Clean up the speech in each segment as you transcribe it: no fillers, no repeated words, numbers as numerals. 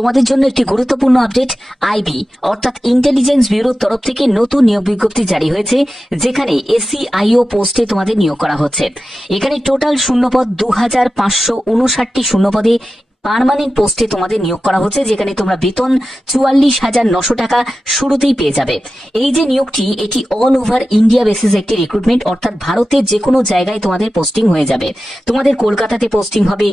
তোমাদের জন্য একটি গুরুত্বপূর্ণ আপডেট। আইবি অর্থাৎ ইন্টেলিজেন্স ব্যুরোর তরফ থেকে নতুন নিয়োগ বিজ্ঞপ্তি জারি হয়েছে, যেখানে এসিআইও পোস্টে তোমাদের নিয়োগ করা হচ্ছে। এখানে টোটাল শূন্যপদ 2559টি শূন্যপদে পার্মানেন্ট পোস্টে তোমাদের নিয়োগ করা হচ্ছে, যেখানে তোমরা বেতন 44,900 টাকা শুরুতেই পেয়ে যাবে। এই যে নিয়োগটি, এটি অল ওভার ইন্ডিয়া বেসিস একটি রিক্রুটমেন্ট, অর্থাৎ ভারতের যে কোনো জায়গায় তোমাদের পোস্টিং হয়ে যাবে। তোমাদের কলকাতাতে পোস্টিং হবে,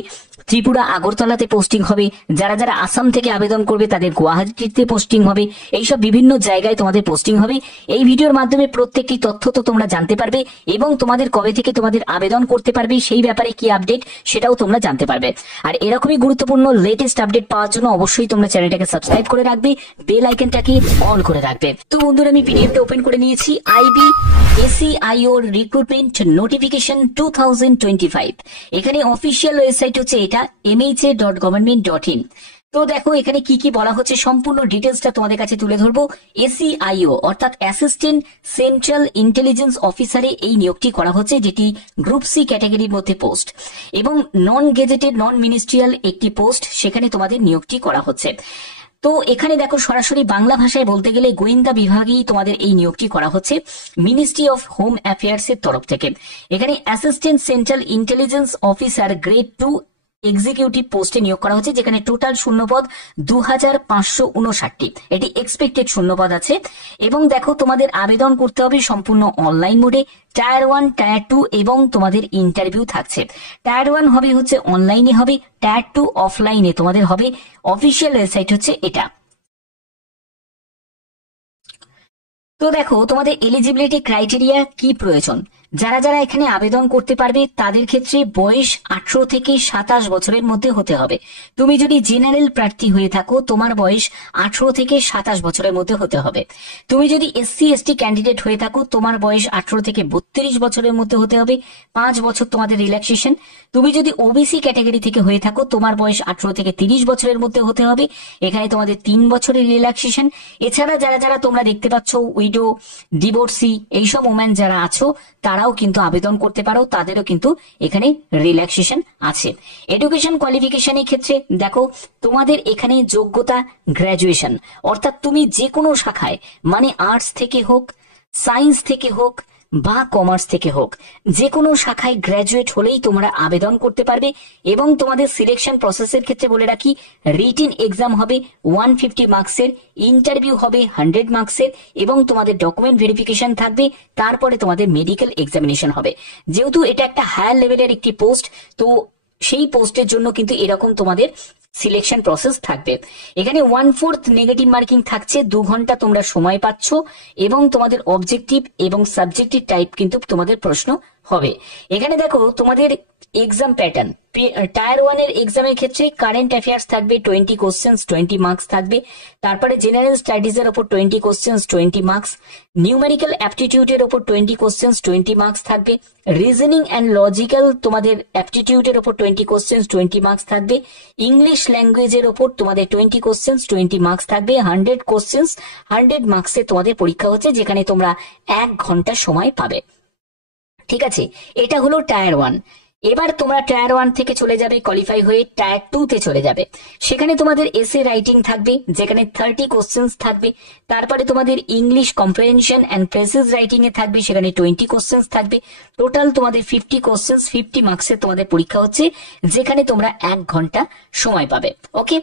ত্রিপুরা আগরতলাতে পোস্টিং হবে, যারা যারা আসাম থেকে আবেদন করবে তাদের গুয়াহাটিতে পোস্টিং হবে, এইসব বিভিন্ন জায়গায় তোমাদের পোস্টিং হবে। এই ভিডিওর মাধ্যমে প্রত্যেকটি তথ্য তো তোমরা জানতে পারবে, এবং তোমাদের কবে থেকে তোমাদের আবেদন করতে পারবে সেই ব্যাপারে কি আপডেট সেটাও তোমরা জানতে পারবে। আর এরকমই গুরুত্বপূর্ণ লেটেস্ট আপডেট পাওয়ার জন্য অবশ্যই তোমরা চ্যানেলটাকে সাবস্ক্রাইব করে রাখবে, বেল আইকনটাকে অন করে রাখবে। তো বন্ধুরা, আমি পিডিএফটা ওপেন করে নিয়েছি। আইবি এসিআইও রিক্রুটমেন্ট নোটিফিকেশন 2025, এখানে অফিসিয়াল ওয়েবসাইট হচ্ছে এটা mha.government.in। তো দেখো এখানে কি কি বলা হচ্ছে, সম্পূর্ণ ডিটেলসটা তোমাদের কাছে তুলে ধরবো। এসিআইও অর্থাৎ অ্যাসিস্ট্যান্ট সেন্ট্রাল ইন্টেলিজেন্স অফিসারে এই নিয়োগটি করা হচ্ছে, যেটি গ্রুপ সি ক্যাটাগরির মধ্যে পোস্ট, এবং নন গেজেটেড নন মিনিস্ট্রিয়াল একটি পোস্ট, সেখানে তোমাদের নিয়োগটি করা হচ্ছে। তো এখানে দেখো সরাসরি বাংলা ভাষায় বলতে গেলে গোয়েন্দা বিভাগেই তোমাদের এই নিয়োগটি করা হচ্ছে মিনিস্ট্রি অফ হোম অ্যাফেয়ার্স এর তরফ থেকে। এখানে assistant central intelligence officer grade 2 executive পোস্টে নিয়োগ করা হচ্ছে, যেখানে টোটাল শূন্যপদ 2559টি, এটি এক্সপেক্টেড শূন্যপদ আছে। এবং দেখো তোমাদের আবেদন করতে হবে সম্পূর্ণ অনলাইন মোডে। টায়ার 1, টায়ার 2 এবং তোমাদের ইন্টারভিউ থাকছে। টায়ার 1 হবে হচ্ছে অনলাইনে হবে, টায়ার 2 অফলাইনে তোমাদের হবে। অফিসিয়াল ওয়েবসাইট হচ্ছে এটা। তো দেখো তোমাদের এলিজিবিলিটি ক্রাইটেরিয়া কি প্রয়োজন, যারা যারা এখানে আবেদন করতে পারবে তাদের ক্ষেত্রে বয়স 18 থেকে 27 বছরের মধ্যে হতে হবে। তুমি যদি জেনারেল প্রার্থী হয়ে থাকো, তোমার বয়স 18 থেকে 27 বছরের মধ্যে হতে হবে। তুমি যদি এসসি এসটি ক্যান্ডিডেট হয়ে থাকো, তোমার বয়স 18 থেকে 32 বছরের মধ্যে হতে হবে, 5 বছর তোমাদের রিল্যাক্সেশন। তুমি যদি ওবিসি ক্যাটাগরি থেকে হয়ে থাকো, তোমার বয়স 18 থেকে 30 বছরের মধ্যে হতে হবে, এখানে তোমাদের 3 বছরের রিল্যাক্সেশন। এছাড়া যারা যারা তোমরা দেখতে পাচ্ছ উইডো, ডিভোর্সি, এইসব ওম্যান যারা আছো তারাও কিন্তু আবেদন করতে পারো, তাদেরও কিন্তু এখানে রিল্যাক্সেশন আছে। এডুকেশন কোয়ালিফিকেশনের ক্ষেত্রে দেখো তোমাদের এখানে যোগ্যতা গ্র্যাজুয়েশন, অর্থাৎ তুমি যে কোনো শাখায়, মানে আর্টস থেকে হোক, সায়েন্স থেকে হোক বা কমার্স থেকে হোক, যে কোনো শাখায় গ্র্যাজুয়েট হলেই তোমরা আবেদন করতে পারবে। এবং তোমাদের সিলেকশন প্রসেসের ক্ষেত্রে বলে রাখি, রিটিন এক্সাম হবে 150 মার্কসের, ইন্টারভিউ হবে 100 মার্কসের, এবং তোমাদের ডকুমেন্ট ভেরিফিকেশন থাকবে, তারপরে তোমাদের মেডিকেল এক্সামিনেশন হবে। যেহেতু এটা একটা হায়ার লেভেলের একটি পোস্ট, তো সেই পোস্টের জন্য কিন্তু এরকম তোমাদের সিলেকশন প্রসেস থাকবে। এখানে 1/4 নেগেটিভ মার্কিং থাকছে, 2 ঘন্টা তোমরা সময় পাচ্ছ, এবং তোমাদের অবজেক্টিভ এবং সাবজেক্টিভ টাইপ কিন্তু তোমাদের প্রশ্ন হবে। এখানে দেখো তোমাদের এক্সাম প্যাটার্ন, টায়ার 1 এর এক্সামের ক্ষেত্রে কারেন্ট অ্যাফেয়ার্স থাকবে 20 কোশ্চেন্স, 20 মার্কস থাকবে। তারপরে জেনারেল স্টাডিজ এর উপর 20 কোশ্চেন্স, 20 মার্কস। নিউমেরিক্যাল অ্যাপটিটিউডের উপর 20 কোশ্চেন্স, 20 মার্কস থাকবে। রিজনিং অ্যান্ড লজিক্যাল তোমাদের অ্যাপটিটিউডের উপর 20 কোশ্চেন্স, 20 মার্কস থাকবে। ইংলিশ ল্যাঙ্গুয়েজের উপর তোমাদের 20 কোশ্চেন্স, 20 মার্কস থাকবে। 100 কোশ্চেন্স, 100 মার্কসে তোমাদের পরীক্ষা হচ্ছে, যেখানে তোমরা 1 ঘন্টা সময় পাবে। ঠিক আছে, এটা হলো টায়ার 1। এবার তোমরা টায়ার 1 থেকে চলে যাবে কোয়ালিফাই হয়ে টায়ার 2 তে চলে যাবে। সেখানে তোমাদের এসে রাইটিং থাকবে, যেখানে 30 কোশ্চেন্স থাকবে। তারপরে তোমাদের ইংলিশ কম্প্রিহেনশন এন্ড প্রেসিজ রাইটিং এ থাকবে, সেখানে 20 কোশ্চেন্স থাকবে। টোটাল তোমাদের 50 কোশ্চেন্স, 50 মার্কসের তোমাদের পরীক্ষা হচ্ছে, যেখানে তোমরা 1 ঘন্টা সময় পাবে। ওকে,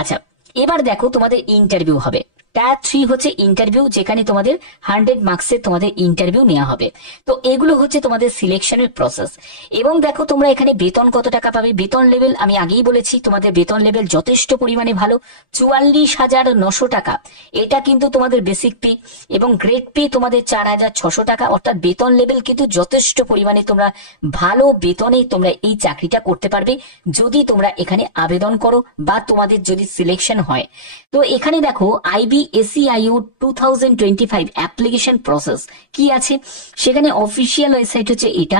আচ্ছা এবার দেখো তোমাদের ইন্টারভিউ হবে। টায়ার 3 হচ্ছে ইন্টারভিউ, যেখানে তোমাদের 100 মার্কসের তোমাদের ইন্টারভিউ নেওয়া হবে। তো এগুলো হচ্ছে তোমাদের সিলেকশনের প্রসেস। এবং দেখো তোমরা এখানে বেতন কত টাকা পাবে। বেতন লেভেল আমি আগেই বলেছি, তোমাদের বেতন লেভেল যথেষ্ট পরিমাণে ভালো, 44,900 টাকা। এটা কিন্তু তোমাদের বেসিক পে, এবং গ্রেড পে তোমাদের 4,600 টাকা। অর্থাৎ বেতন লেভেল কিন্তু যথেষ্ট পরিমাণে তোমরা ভালো বেতনে তোমরা এই চাকরিটা করতে পারবে, যদি তোমরা এখানে আবেদন করো বা তোমাদের যদি সিলেকশন হয়। তো এখানে দেখো আইবি এসিআইও 2025 অ্যাপ্লিকেশন প্রসেস কি আছে, সেখানে অফিসিয়াল ওয়েবসাইট হচ্ছে এটা,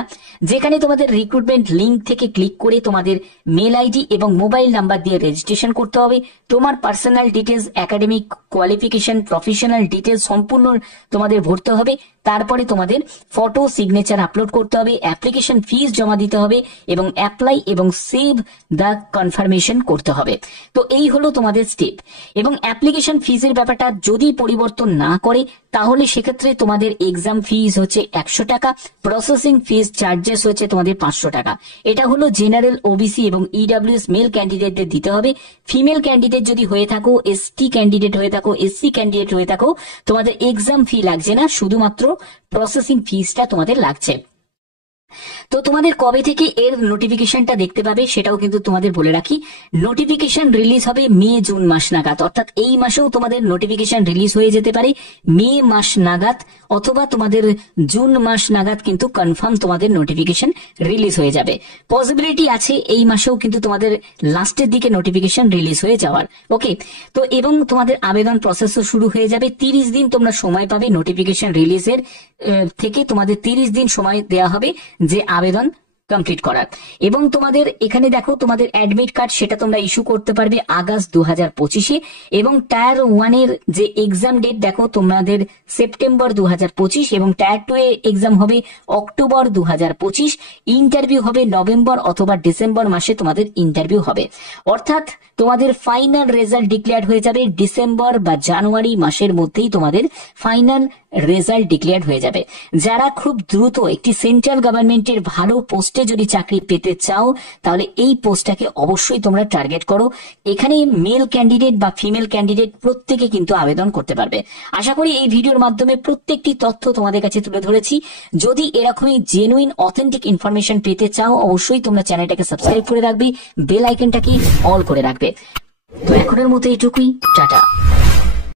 যেখানে তোমাদের রিক্রুটমেন্ট লিংক থেকে ক্লিক করে তোমাদের মেল আইডি এবং মোবাইল নাম্বার দিয়ে রেজিস্ট্রেশন করতে হবে। তোমার personal details, academic qualification, professional details সম্পূর্ণ তোমাদের ভরতে হবে। তারপরে তোমাদের ফটো, সিগনেচার আপলোড করতে হবে, অ্যাপ্লিকেশন ফিস জমা দিতে হবে এবং অ্যাপ্লাই এবং সেভ দ্য কনফার্মেশন করতে হবে। তো এই হলো তোমাদের স্টেপ। এবং অ্যাপ্লিকেশন ফিসের ব্যাপারটা যদি পরিবর্তন না করে তাহলে সেক্ষেত্রে তোমাদের এক্সাম ফিস হচ্ছে 100 টাকা, প্রসেসিং ফিস চার্জেস হচ্ছে তোমাদের 500 টাকা। এটা হলো জেনারেল, ওবিসি এবং ইডব্লিউএস মেল ক্যান্ডিডেটদের দিতে হবে। ফিমেল ক্যান্ডিডেট যদি হয়ে থাকো, এসটি ক্যান্ডিডেট হয়ে থাকো, এসসি ক্যান্ডিডেট হয়ে থাকো, তোমাদের এক্সাম ফি লাগছে না, শুধুমাত্র প্রসেসিং ফিসটা তোমাদের লাগছে। তো তোমাদের কবে থেকে এর নোটিফিকেশনটা দেখতে পাবে সেটাও কিন্তু তোমাদের বলে রাখি। নোটিফিকেশন রিলিজ হবে মে জুন মাস নাগাদ, অর্থাৎ এই মাসেও তোমাদের নোটিফিকেশন রিলিজ হয়ে যেতে পারে মে মাস নাগাদ, অথবা তোমাদের জুন মাস নাগাদ কিন্তু কনফার্ম তোমাদের নোটিফিকেশন রিলিজ হয়ে যাবে। পসিবিলিটি আছে এই মাসেও কিন্তু তোমাদের লাস্টের দিকে নোটিফিকেশন রিলিজ হয়ে যাওয়ার। ওকে, তো এবং তোমাদের আবেদন প্রসেসও শুরু হয়ে যাবে। 30 দিন তোমরা সময় পাবে নোটিফিকেশন রিলিজের থেকে, তোমাদের 30 দিন সময় দেওয়া হবে যে আবেদন কমপ্লিট করার। এবং তোমাদের এখানে দেখো তোমাদের অ্যাডমিট কার্ড সেটা তোমরা ইস্যু করতে পারবে আগস্ট 2025-এ। এবং টায়ার 1 এর যে এক্সাম ডেট দেখো তোমাদের সেপ্টেম্বর 2025, এবং টায়ার 2 এর এক্সাম হবে অক্টোবর 2025। ইন্টারভিউ হবে নভেম্বর অথবা ডিসেম্বর মাসে তোমাদের ইন্টারভিউ হবে। অর্থাৎ তোমাদের ফাইনাল রেজাল্ট ডিক্লেয়ার হয়ে যাবে ডিসেম্বর বা জানুয়ারি মাসের মধ্যেই তোমাদের ফাইনাল রেজাল্ট ডিক্লেয়ার হয়ে যাবে। যারা খুব দ্রুত একটি সেন্ট্রাল গভর্নমেন্টের ভালো পোস্টে যদি চাকরি পেতে চাও তাহলে এই পোস্টটাকে অবশ্যই তোমরা টার্গেট করো। এখানে মেল ক্যান্ডিডেট বা ফিমেল ক্যান্ডিডেট প্রত্যেকে কিন্তু আবেদন করতে পারবে। আশা করি এই ভিডিওর মাধ্যমে প্রত্যেকটি তথ্য তোমাদের কাছে তুলে ধরেছি। যদি এরকমই জেনুইন অথেন্টিক ইনফরমেশন পেতে চাও অবশ্যই তোমরা চ্যানেলটাকে সাবস্ক্রাইব করে রাখবে, বেল আইকনটাকে অল করে রাখবে। তো এখনের মতো এইটুকুই, টাটা।